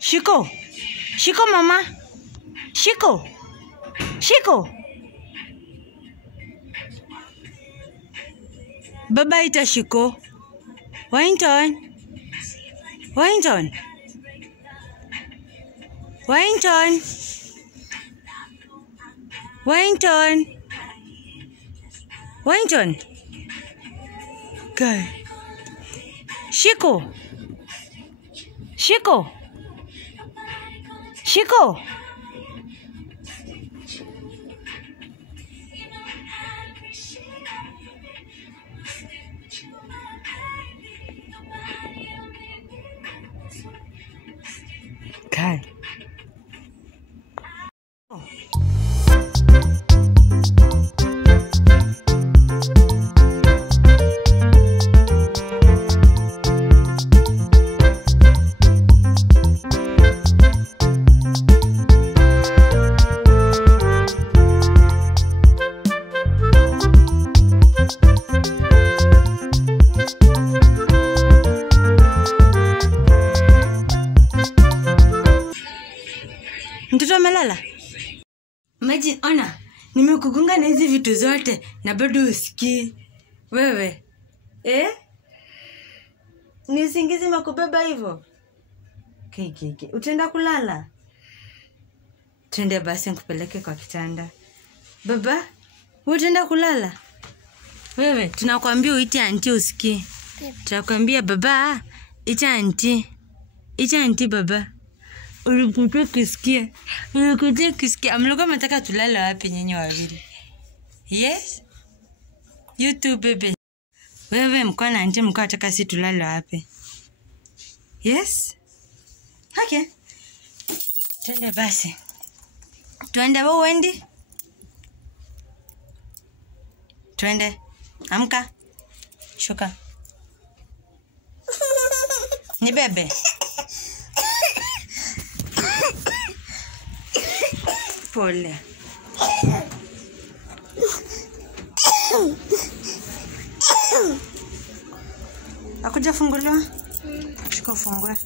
Shiko. Shiko, mama. Shiko. Shiko. Baba ita Shiko. Wellington. Wellington. Wellington. Wellington. Wellington. Good. Shiko. Shiko. Shiko. God. Mtoto amelala? Imagine, ona, nimekugunga na hizi vitu zote na bado usikii. Wewe. Ni usingizi makubeba hivyo? Kiki. Utaenda kulala? Twende basi nikupeleke kwa kitanda. Baba, utaenda kulala? Wewe, tunakwambia uite auntie usikii. Tunakwambia baba, ita auntie. Ita auntie baba. Ulikuja kusikia. Mlikuwa mnataka tulale wapi nyinyi wawili? Yes? You too, baby. Wewe mko na auntie mko nataka si tulale wapi? Yes? Okay. Twende basi. Twende wewe Wendy. Twende. Amka. Shuka. Ni bebe. Pole. Akuja funguliwa? Shika ufungue.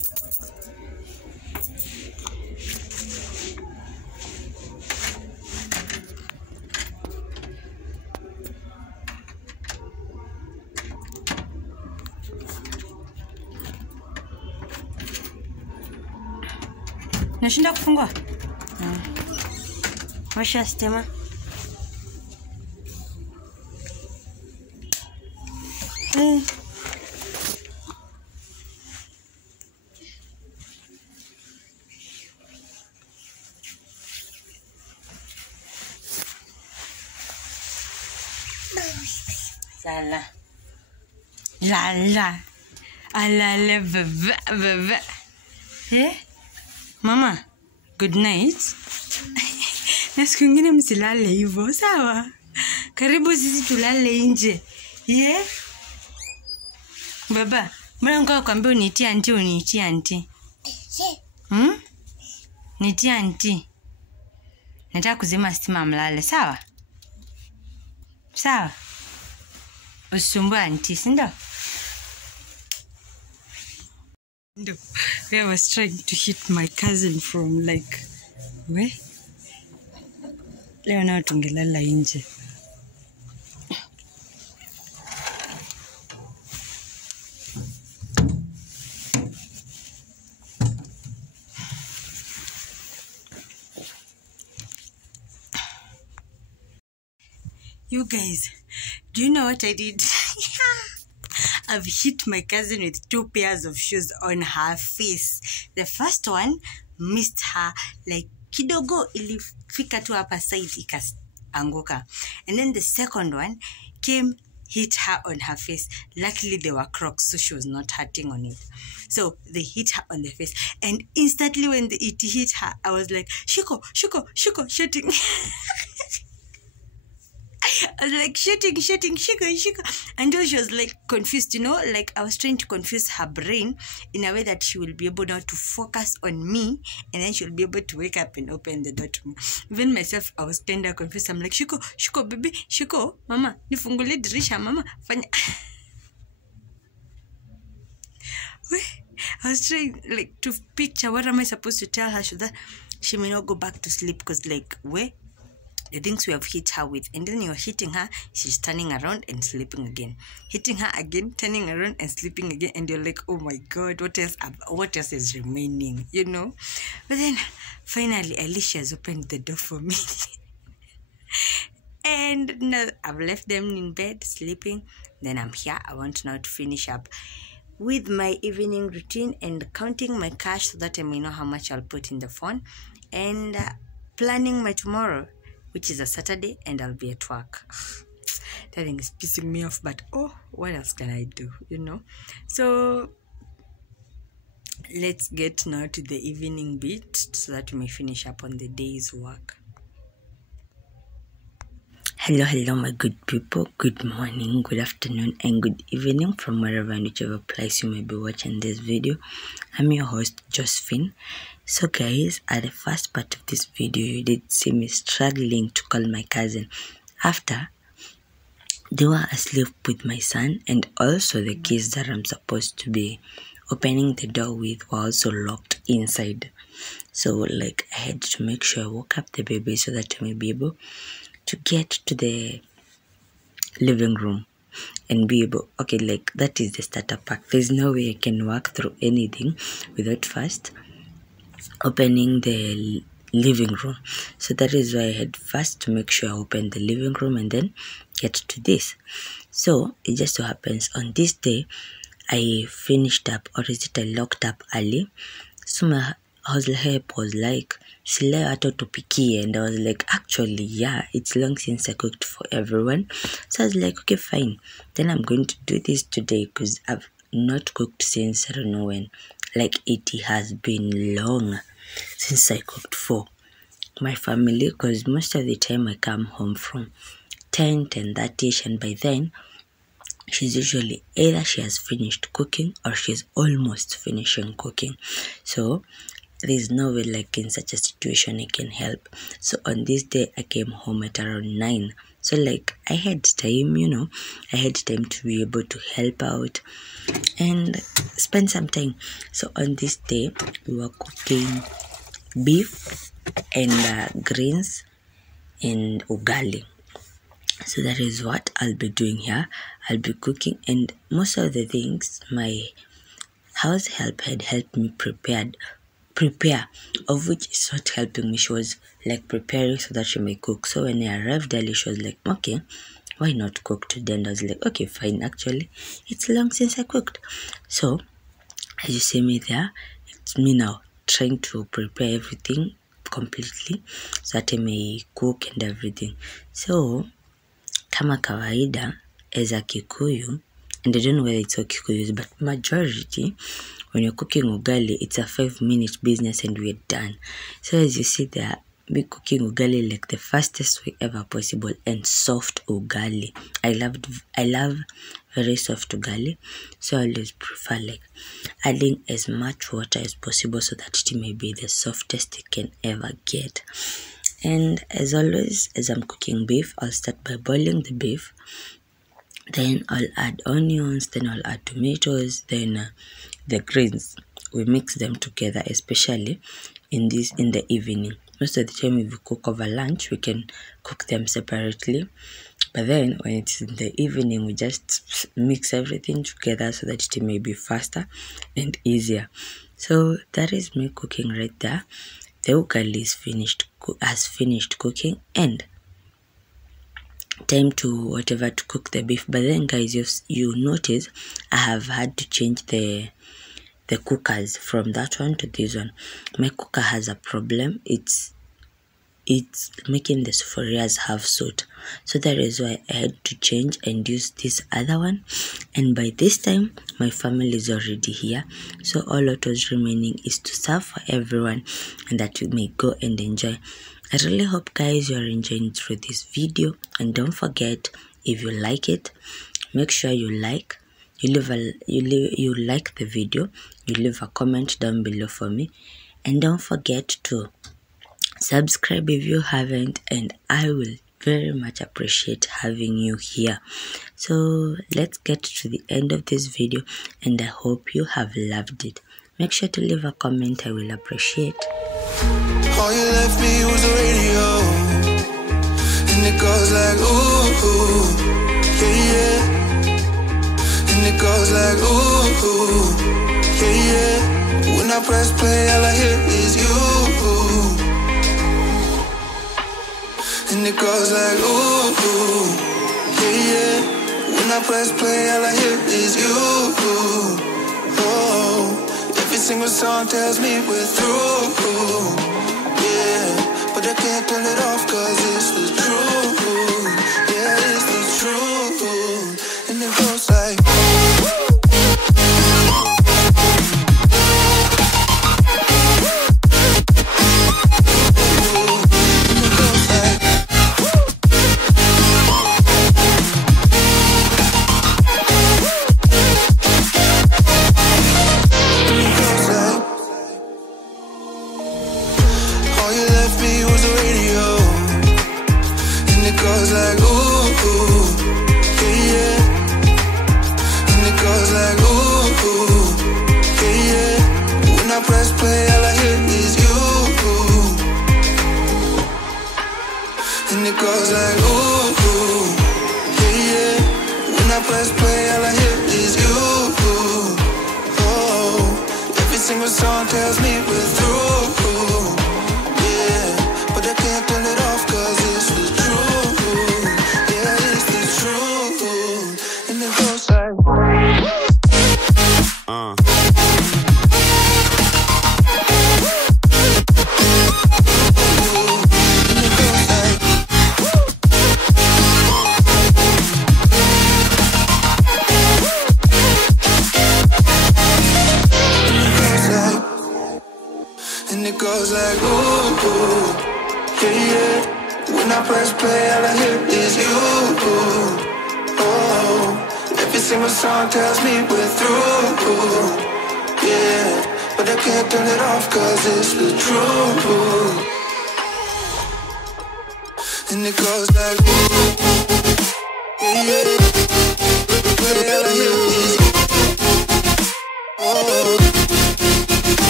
Nashinda kufungua? Washa stima. Sala. La. Alale baba. Mama, good night. Na siku ingine msilale hivyo, sawa? Karibu sisi tulale nje. Baba, mbona niko kwambia unitie auntie? Nitie auntie. Nataka kuzima stima mlale, sawa? Sawa? Usumbue auntie, si ndio? No, I was trying to hit my cousin from like, where? Leo nao tungelala nje. You guys, do you know what I did? I've hit my cousin with 2 pairs of shoes on her face. The first one missed her like kidogo ilifika tu hapa side ikaanguka. And then the second one came, hit her on her face. Luckily they were Crocs, so she was not hurting on it. So they hit her on the face. And instantly when it hit her, I was like, Shiko, shooting. I was like shooting, Shiko. Until she was like confused, you know, like I was trying to confuse her brain in a way that she will be able now to focus on me, and then she'll be able to wake up and open the door to me. Even myself, I was kind of confused. I'm like, Shiko, baby, Shiko, mama, nifungulie dirisha, mama, fanya. I was trying like to picture what am I supposed to tell her so that she may not go back to sleep, because like where the things we have hit her with, and then you're hitting her, she's turning around and sleeping again, hitting her again, turning around and sleeping again, and you're like, oh my god, what else is remaining, you know? But then finally Alicia has opened the door for me. And now I've left them in bed sleeping. Then I'm here. I want now to finish up with my evening routine and counting my cash so that I may know how much I'll put in the phone, and planning my tomorrow, which is a Saturday, and I'll be at work. That thing is pissing me off, but oh, what else can I do, you know? So let's get now to the evening bit so that we may finish up on the day's work. Hello, my good people. Good morning, good afternoon, and good evening from wherever and whichever place you may be watching this video. I'm your host, Josephine. So guys, at the first part of this video, you did see me struggling to call my cousin after they were asleep with my son, and also the keys that I'm supposed to be opening the door with were also locked inside. So like I had to make sure I woke up the baby so that I may be able to get to the living room and be able, okay, like that is the starter pack. There's no way I can work through anything without first opening the living room. So that is why I had first to make sure I open the living room and then get to this. So it just so happens on this day I finished up, or is it I locked up early. So my help was like, Sile ato tupikie, and I was like, actually yeah, it's long since I cooked for everyone. So I was like, okay, fine, then I'm going to do this today because I've not cooked since I don't know when. Like it has been long since I cooked for my family, because most of the time I come home from 10:30ish, and by then she's usually either she has finished cooking or she's almost finishing cooking. So there's no way like in such a situation I can help. So on this day I came home at around 9. So like I had time, you know, I had time to be able to help out and spend some time. So on this day we were cooking beef and greens and ugali. So that is what I'll be doing here. I'll be cooking, and most of the things my house help had helped me prepare, of which is not helping me. She was like preparing so that she may cook. So when I arrived early, she was like, okay, why not cook today? And I was like, okay, fine, actually it's long since I cooked. So as you see me there, it's me now trying to prepare everything completely so that I may cook and everything. So kama kawaida as a Kikuyu, and I don't know whether it's all Kikuyus, but majority, when you're cooking ugali, it's a 5-minute business and we're done. So as you see there, me cooking ugali like the fastest way ever possible, and soft ugali. I love very soft ugali, so I always prefer like adding as much water as possible so that it may be the softest it can ever get. And as always, as I'm cooking beef, I'll start by boiling the beef. Then I'll add onions, then I'll add tomatoes, then the greens. We mix them together, especially in the evening. Most of the time if we cook over lunch, we can cook them separately. But then when it's in the evening, we just mix everything together so that it may be faster and easier. So that is me cooking right there. The ugali has finished cooking, and time to cook the beef. But then guys, you notice I have had to change the cookers from that one to this one. My cooker has a problem. It's making the sufurias have soot, so that is why I had to change and use this other one. And by this time my family is already here, so all that was remaining is to serve for everyone and that you may go and enjoy. I really hope guys you are enjoying through this video, and don't forget, if you like it, make sure you like the video, you leave a comment down below for me, and don't forget to subscribe if you haven't, and I will very much appreciate having you here. So let's get to the end of this video, and I hope you have loved it. Make sure to leave a comment, I will appreciate. All you left me was the radio, and it goes like ooh, yeah, yeah. And it goes like ooh, yeah, yeah. When I press play, all I hear is you. And it goes like ooh, yeah, yeah. When I press play, all I hear is you. Oh, every single song tells me we're through. Yeah, but I can't turn it off 'cause it's the truth. Yeah, it's the truth. And it goes like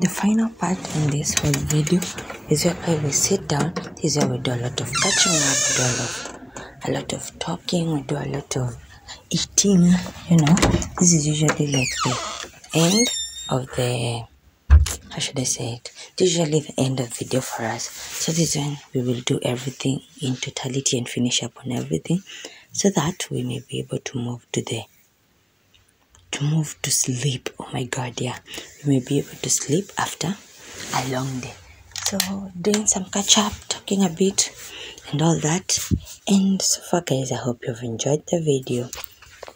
the final part in this whole video is where I will sit down. This is where we do a lot of catching up, we do a lot of talking, we do a lot of eating, you know. This is usually like the end of the, how should I say it? It's usually the end of the video for us. So this is when we will do everything in totality and finish up on everything, so that we may be able to move to sleep. Oh my god, yeah, we may be able to sleep after a long day. So doing some catch up, talking a bit and all that. And so far guys, I hope you've enjoyed the video.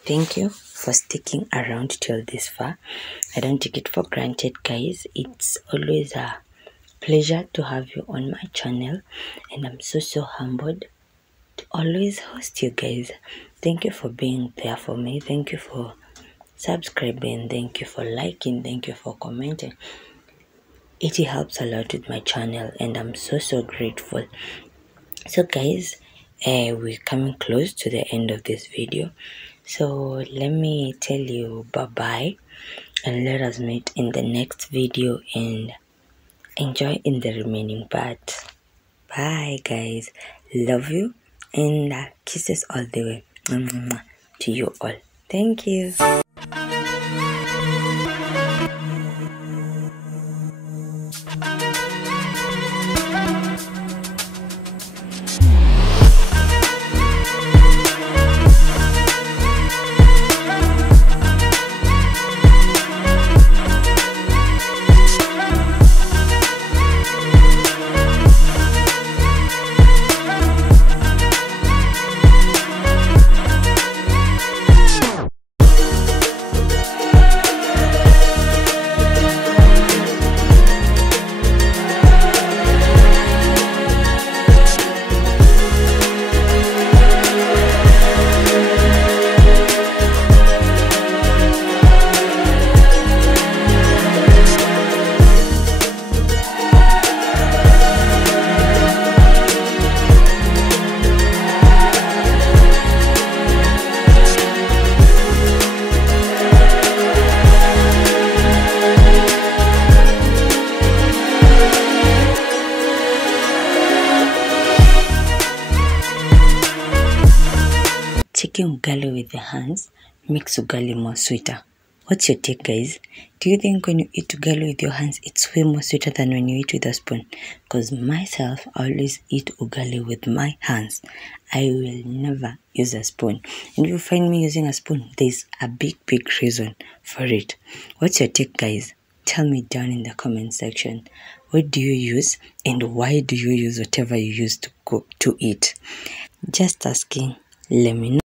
Thank you for sticking around till this far. I don't take it for granted guys. It's always a pleasure to have you on my channel, and I'm so humbled to always host you guys. Thank you for being there for me. Thank you for subscribing, thank you for liking, thank you for commenting. It helps a lot with my channel, and I'm so grateful. So guys, we're coming close to the end of this video, so let me tell you bye bye, and let us meet in the next video and enjoy in the remaining part. Bye guys, love you, and kisses all the way to you all. Thank you. Eating ugali with your hands makes ugali more sweeter. What's your take, guys? Do you think when you eat ugali with your hands, it's way more sweeter than when you eat with a spoon? Because myself, I always eat ugali with my hands. I will never use a spoon. And if you find me using a spoon, there's a big reason for it. What's your take, guys? Tell me down in the comment section. What do you use and why do you use whatever you use to cook, to eat? Just asking. Let me know.